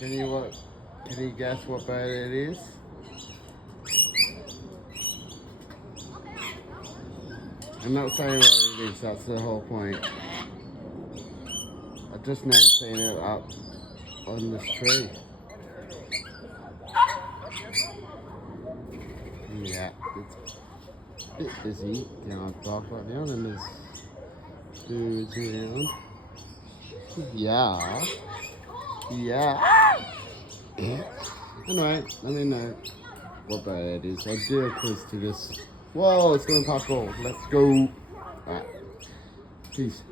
Can you guess what bird it is? I'm not saying what it is, that's the whole point. I've just never seen it up on this tree. Yeah, it's a bit busy down dark right now and there's birds around. Yeah. Anyway, let me know what bird it is. I'll do a quiz to this. Whoa, it's going past ball. Let's go. Alright. Peace.